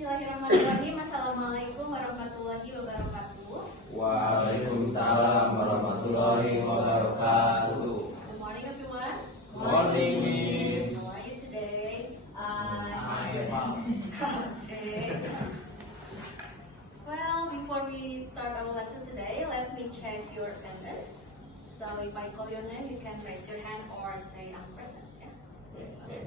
Bismillahirrahmanirrahim. Assalamualaikum warahmatullahi wabarakatuh. Waalaikumsalam warahmatullahi wabarakatuh. Good morning, everyone. Morning, Miss. How are you today? Okay. Well, before we start our lesson today, let me check your attendance. So if I call your name, you can raise your hand or say I'm present. Yeah?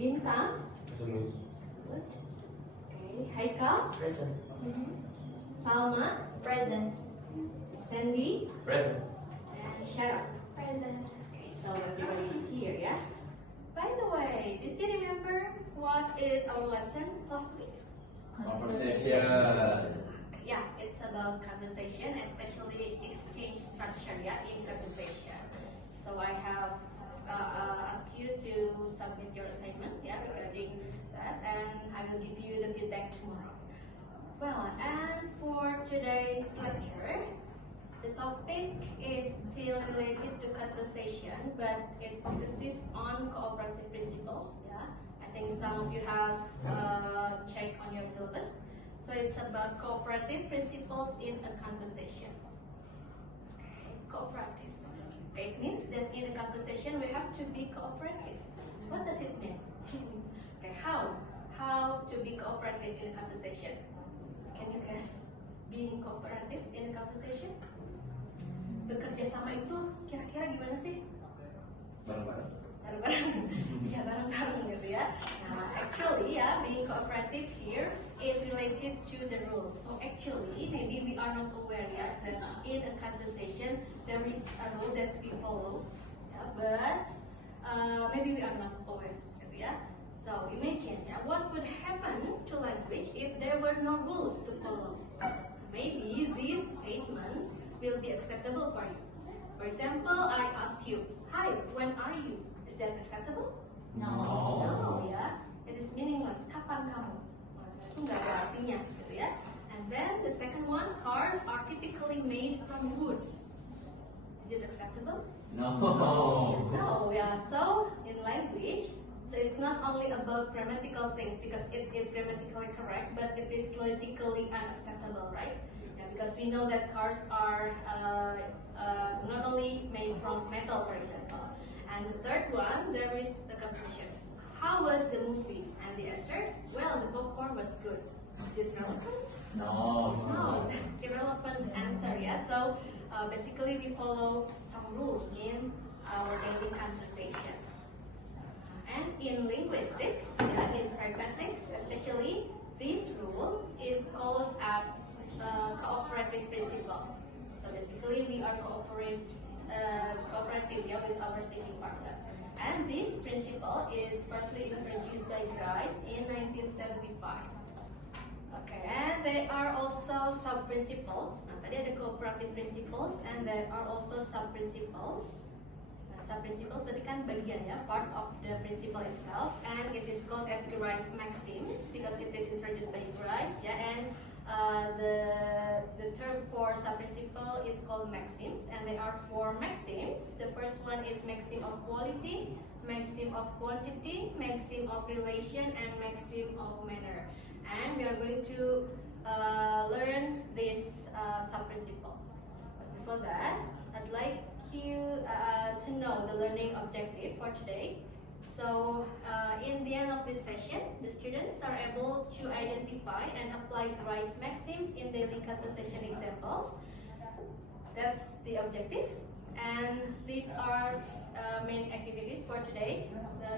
Bintang. Good. Okay. Haikal. Present. Salma. Present. Sandy. Present. And Shara. Present. Okay, so everybody is here, yeah? By the way, do you still remember what is our lesson last week? Conversation. Yeah, it's about conversation, especially exchange structure, yeah, in conversation. So I have asked you to submit your assignment, yeah, regarding that, and I will give you the feedback tomorrow. Well, and for today's lecture, the topic is still related to conversation, but it focuses on cooperative principle. Yeah, I think some of you have checked on your syllabus. So it's about cooperative principles in a conversation. Okay, cooperative. Okay, it means that in a conversation we have to be cooperative. What does it mean? Okay, how to be cooperative in a conversation? Can you guess being cooperative in a conversation? Bekerja sama itu kira-kira gimana sih? Bareng-bareng. Bareng-bareng. Ya, bareng-bareng gitu ya. Nah, actually ya, being cooperative here is related to the rules. So actually, maybe we are not aware yet that in a conversation there is a rule that we follow. Yeah, but maybe we are not aware gitu ya. So imagine ya, what would happen to language if there were no rules to follow? Maybe these statements will be acceptable for you. For example, I ask you, "Hi, when are you?" Is that acceptable? No, ya. It is meaningless. Kapan kamu? Itu nggak ada artinya, gitu ya. And then the second one, cars are typically made from woods. Is it acceptable? No. No, yeah. So in language, so it's not only about grammatical things because it is grammatically correct, but it is logically unacceptable, right? Yeah, because we know that cars are not only made from metal, for example. And the third one, there is the competition. How was the movie? And the answer, well, the popcorn was good. Is it relevant? No. No, that's irrelevant answer, yeah. So basically we follow some rules in our daily conversation. And in linguistics, yeah, in pragmatics especially, this rule is called as cooperative principle. So basically we are cooperative yeah, with our speaking partner. And this principle is firstly introduced by Grice in 1975. Okay, and there are also sub-principles. Nah, tadi ada cooperative principles and there are also sub-principles. Nah, sub-principles berarti kan bagian ya, part of the principle itself, and it is called as Grice maxims because it is introduced by Grice, yeah, and the term for sub-principle is called maxims, and there are four maxims. The first one is maxim of quality, maxim of quantity, maxim of relation, and maxim of manner. And we are going to learn these sub-principles. But before that, I'd like you to know the learning objective for today. So, in the end of this session, the students are able to identify and apply Grice maxims in daily conversation examples. That's the objective. And these are main activities for today.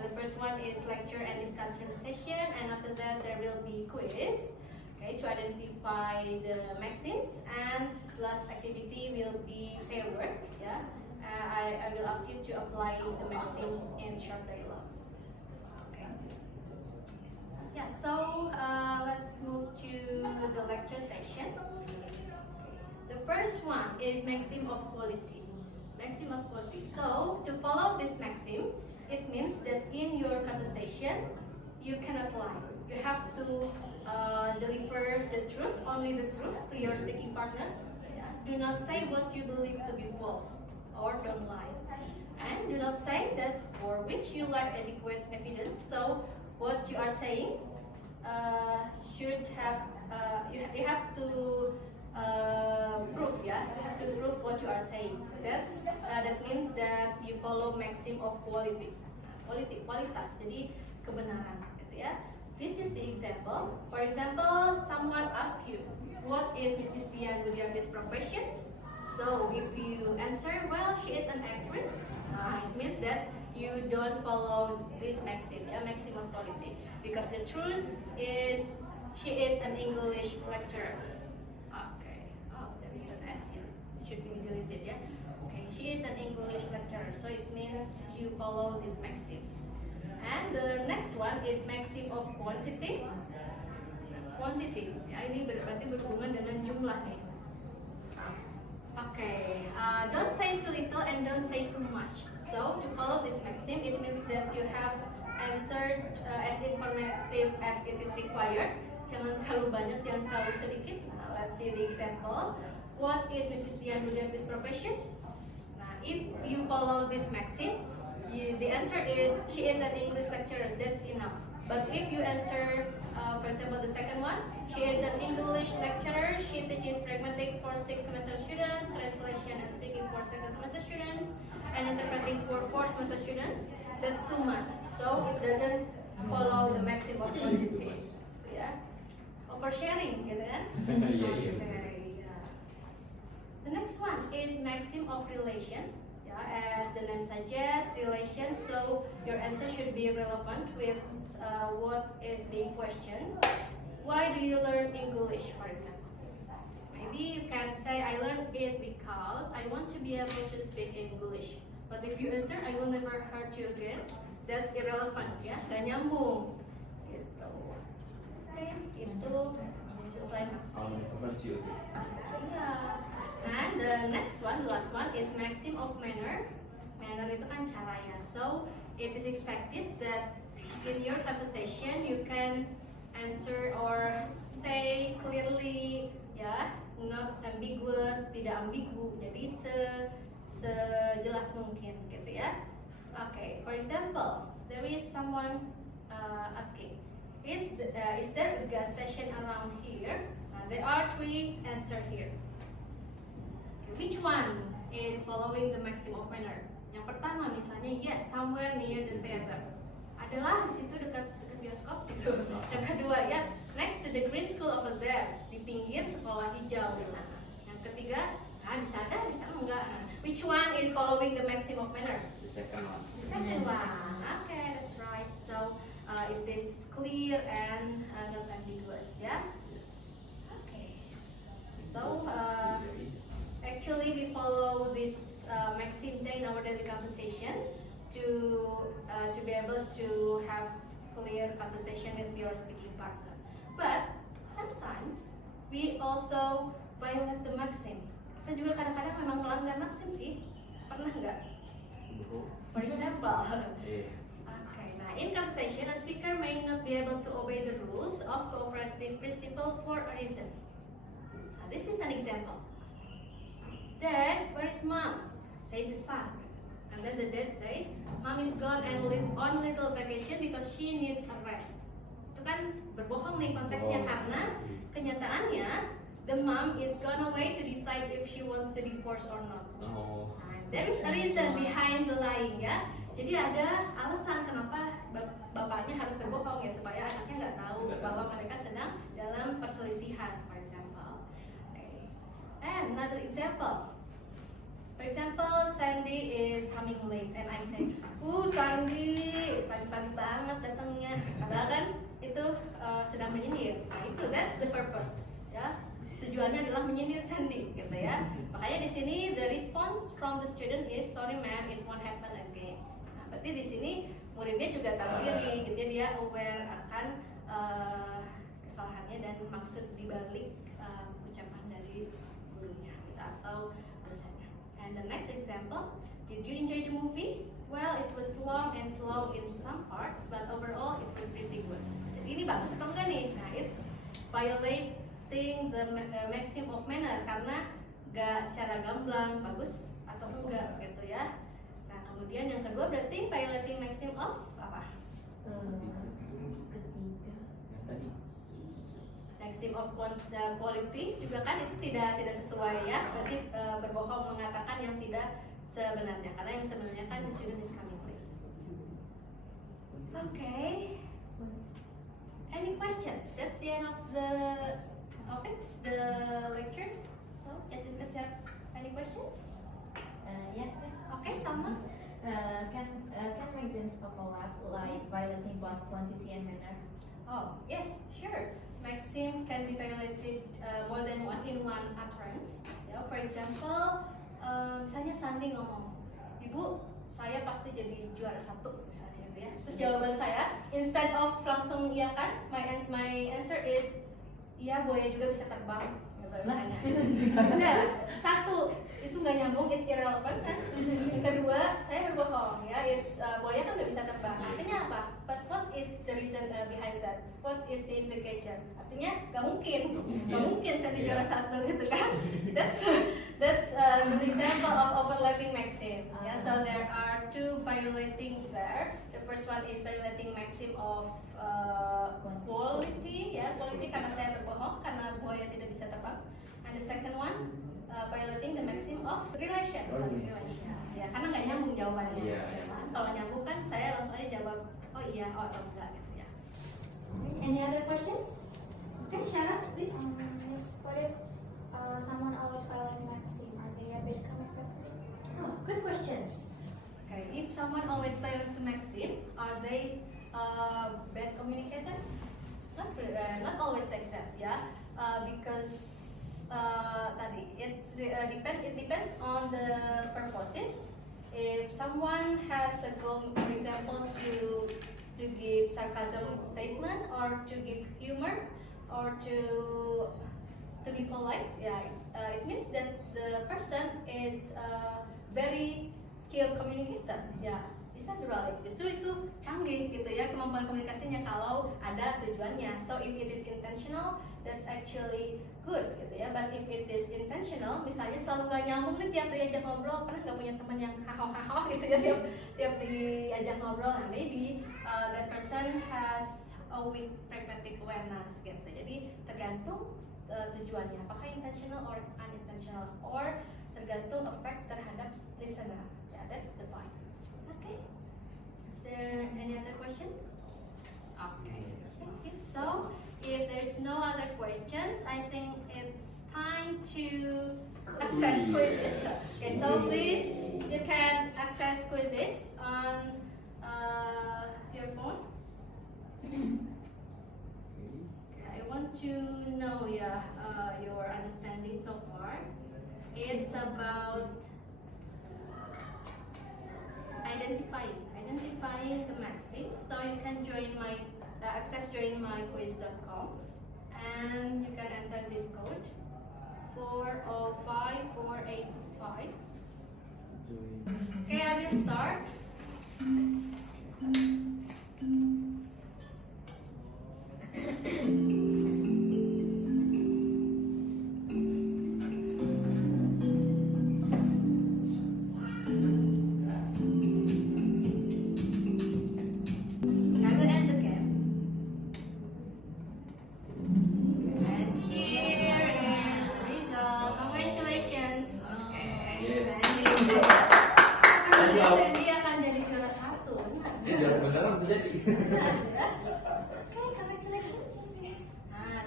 The first one is lecture and discussion session, and after that there will be quiz, okay, to identify the maxims. And last activity will be pair work. Yeah, I will ask you to apply the maxims in short dialogues. Okay. Yeah. So let's move to the lecture session. The first one is maxim of quality. Maxim of quality. So, to follow this maxim, it means that in your conversation, you cannot lie. You have to deliver the truth, only the truth to your speaking partner. Yeah. Do not say what you believe to be false, or don't lie. And do not say that for which you lack adequate evidence. So, what you are saying should have you have to prove, ya. You have to prove what you are saying. That means that you follow maxim of quality. Kualitas, jadi kebenaran, gitu ya. This is the example. For example, someone asks you, what is Mrs. Tian Budiarti's profession? So if you answer, well, she is an actress, it means that you don't follow this maxim, yeah, maxim of quality. Because the truth is, she is an English lecturer. Okay. Oh, there is an S here. It should be deleted, yeah. Okay, she is an English lecturer, so it means you follow this maxim. And the next one is maxim of quantity. Quantity, ya, ini berarti berhubungan dengan jumlah nih. Okay, don't say too little and don't say too much. So to follow this maxim, it means that you have answered as informative as it is required. Jangan terlalu banyak, jangan terlalu sedikit. Now, let's see the example. What is Mrs. Tian Budiarti's profession? Nah, if you follow this maxim, the answer is she is an English lecturer. That's enough. But if you answer, for example, the second one, she is an English lecturer. She teaches pragmatics for 6th semester students, translation and speaking for 2nd semester students, and interpreting for 4th semester students. That's too much. So it doesn't follow the maxim of quantity. Yeah, oversharing, gitu kan? Iya, iya. Okay. The next one is maxim of relation. As the name suggests, relation, so your answer should be relevant with what is being questioned. Why do you learn English, for example? Maybe you can say, I learned it because I want to be able to speak English. But if you answer, I will never hurt you again, that's irrelevant, ya, gak nyambung. Gitu. Oke, itu sesuai maksud. Iya. And the next one, the last one, is maxim of manner. Manner itu kan cara, ya. So it is expected that in your conversation you can answer or say clearly, ya, not ambiguous, tidak ambigu. Jadi sejelas mungkin, gitu ya. Okay, for example, there is someone asking, is there a gas station around here? There are 3 answers here. Which one is following the maxim of manner? Yang pertama misalnya, yes, somewhere near the theater. Adalah di situ dekat bioskop gitu. Yang kedua, ya, next to the green school over there, di pinggir sekolah hijau di sana. Yang ketiga, bisa ada, bisa enggak. Which one is following the maxim of manner? The second one. The second one. Okay, that's right. So it is clear and not ambiguous, ya. Yes. Okay. So actually, we follow this maxim in our daily conversation to be able to have clear conversation with your speaking partner. But sometimes we also violate the maxim. Kita juga kadang-kadang memang melanggar maxim sih. Pernah nggak? For example. Okay, nah, in conversation, a speaker may not be able to obey the rules of cooperative principle for a reason. Now, this is an example. Dad, where is mom? Say the son. And then the dad say, mom is gone and on little vacation because she needs a rest. Itu kan berbohong nih konteksnya, karena kenyataannya the mom is gone away to decide if she wants to divorce or not. There is a reason behind the lying, ya. Jadi ada alasan kenapa bapaknya harus berbohong, ya, supaya anaknya nggak tahu bahwa mereka sedang dalam perselisihan, for example. Okay. And another example. For example, Sandy is coming late and I say, Sandy, pagi-pagi banget datangnya. Padahal kan itu sedang menyindir. Nah, itu, that's the purpose, ya. Tujuannya adalah menyindir Sandy, gitu ya. Makanya di sini the response from the student is, sorry ma'am, it won't happen again. Nah, berarti di sini muridnya juga tahu diri, gitu ya, dia aware akan kesalahannya dan maksud dibalik ucapan dari gurunya, gitu, atau dosennya. And the next example, did you enjoy the movie? Well, it was long and slow in some parts, but overall it was pretty good. Jadi ini bagus atau enggak nih? Nah, it's violating the maxim of manner karena enggak secara gamblang bagus atau enggak, gitu ya. Nah, kemudian yang kedua berarti violating maxim of apa? Ketiga. tadi. Maxim of the quality juga kan itu tidak sesuai ya, berarti berbohong mengatakan yang tidak sebenarnya, karena yang sebenarnya kan the student is coming late. Okay. Any questions? That's the end of the topics, the lecture. So, Jessica, you have any questions? Yes, miss. Okay, Salma. Can maxims overlap, like violating both quantity and manner? Oh, yes, sure. Maxim can be violated more than one in one utterance. Ya, for example, misalnya Sandi ngomong, Ibu, saya pasti jadi juara 1, misalnya gitu ya. Terus jawaban saya, instead of langsung iya kan, my answer is, iya buaya juga bisa terbang. Misalnya. Nah, 1 itu nggak nyambung, it's irrelevant kan. Yang kedua, saya berbohong ya, it's buaya kan nggak bisa terbang. Artinya apa? But what is the reason behind that? What is the implication? Artinya nggak mungkin saya juara 1 gitu kan. That's an example of overlapping maxim. Yeah, so there are 2 violating there. The first one is violating maxim of quality, ya, quality karena saya berbohong karena buaya tidak bisa terbang. And the second one violating the maxim of relation. Ya, karena nggak nyambung jawabannya. Iya. Ya kan? Kalau nyambung kan saya langsung aja jawab, oh iya, oh atau enggak gitu ya. Any other questions? Okay, Sharon, please. Yes, what if someone always violating maxim? Are they a bad communicator? Oh, good questions. Okay, if someone always violates the maxim, are they bad communicators? Not always like that, yeah. Because tadi it depends on the purposes. If someone has a goal, for example, to give sarcasm statement or to give humor or to be polite, yeah, it means that the person is very skilled communicator, ya. Bisa durable, justru itu canggih gitu ya kemampuan komunikasinya kalau ada tujuannya. So if it is intentional, that's actually good gitu ya. But if it is intentional, misalnya selalu gak nyambung nih tiap diajak ngobrol, pernah gak punya teman yang hahaha gitu ya tiap diajak ngobrol, nah maybe that person has a weak pragmatic awareness gitu. Jadi tergantung tujuannya, apakah intentional or unintentional, or tergantung effect terhadap listener. Yeah, that's the point. Okay. Is there any other questions? Okay. Thank you. So, if there's no other questions, I think it's time to access quizzes. Okay. So please, you can access quizzes on your phone. I want to know your understanding so far. It's about identifying the maxim. So you can join my join myquiz.com and you can enter this code 405485. Okay, I will start.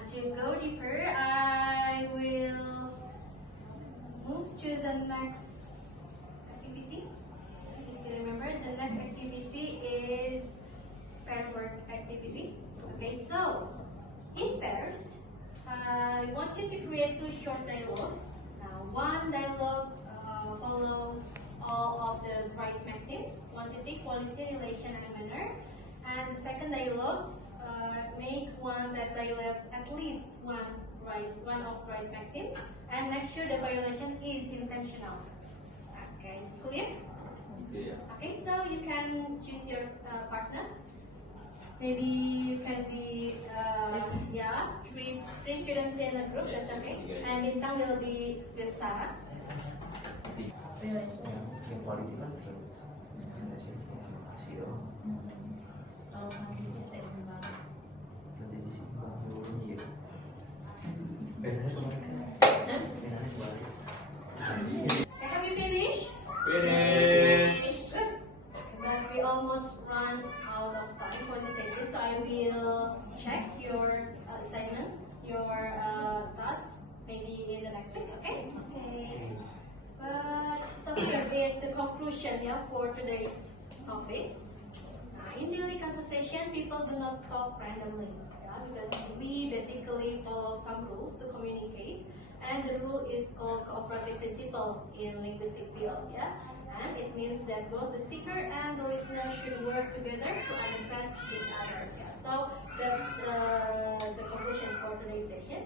To go deeper, I will move to the next activity. Just to remember, the next activity is pair work activity. Okay, so in pairs, I want you to create 2 short dialogues. Now, one dialogue follow all of the rice maxims: quantity, quality, relation, and manner. And the second dialogue, make one that violates at least one of rice maxims, and make sure the violation is intentional. Okay, is it clear? Yeah. Okay, so you can choose your partner. Maybe you can be three students in a group. That's okay. And Bintang will be with Sarah. Yang quality kan terus hasil Kalau quantity seimbang. nanti di sini we almost run out of time for the session, so I will check your assignment, your task, maybe in the next week, okay? Okay. But so here is the conclusion, yeah, for today's topic. In daily conversation, people do not talk randomly, yeah, because we basically follow some rules to communicate, and the rule is called cooperative principle in linguistic field, yeah, and it means that both the speaker and the listener should work together to understand each other. Yeah, so that's the conclusion for today's session.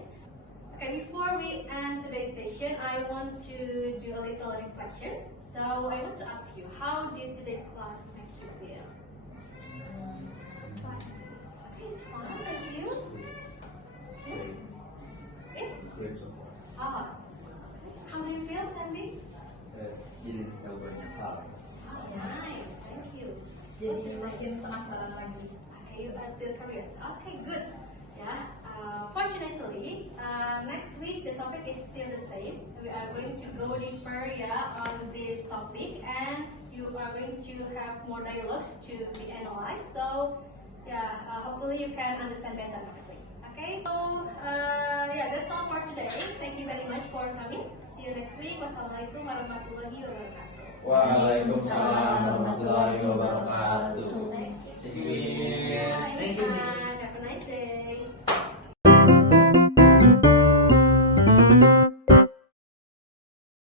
Okay, before we end today's session, I want to do a little reflection. So I want to ask you, how did today's class make you feel? Okay, it's fun. Thank you. It's Great so far. hot. How do you feel, Sandy? Jadi tahu banyak hal. Oh, nice. Thank you. Jadi makin penasaran lagi. Okay, you are still curious. Okay, good. Yeah. Fortunately, next week the topic is still the same. We are going to go deeper, yeah, on this topic, and you are going to have more dialogues to be analyzed. So, yeah, hopefully you can understand better next week. Okay, so yeah, that's all for today. Thank you very much for coming. See you next week. Wassalamualaikum warahmatullahi wabarakatuh. Waalaikumsalam warahmatullahi wabarakatuh. Thank you. Jadi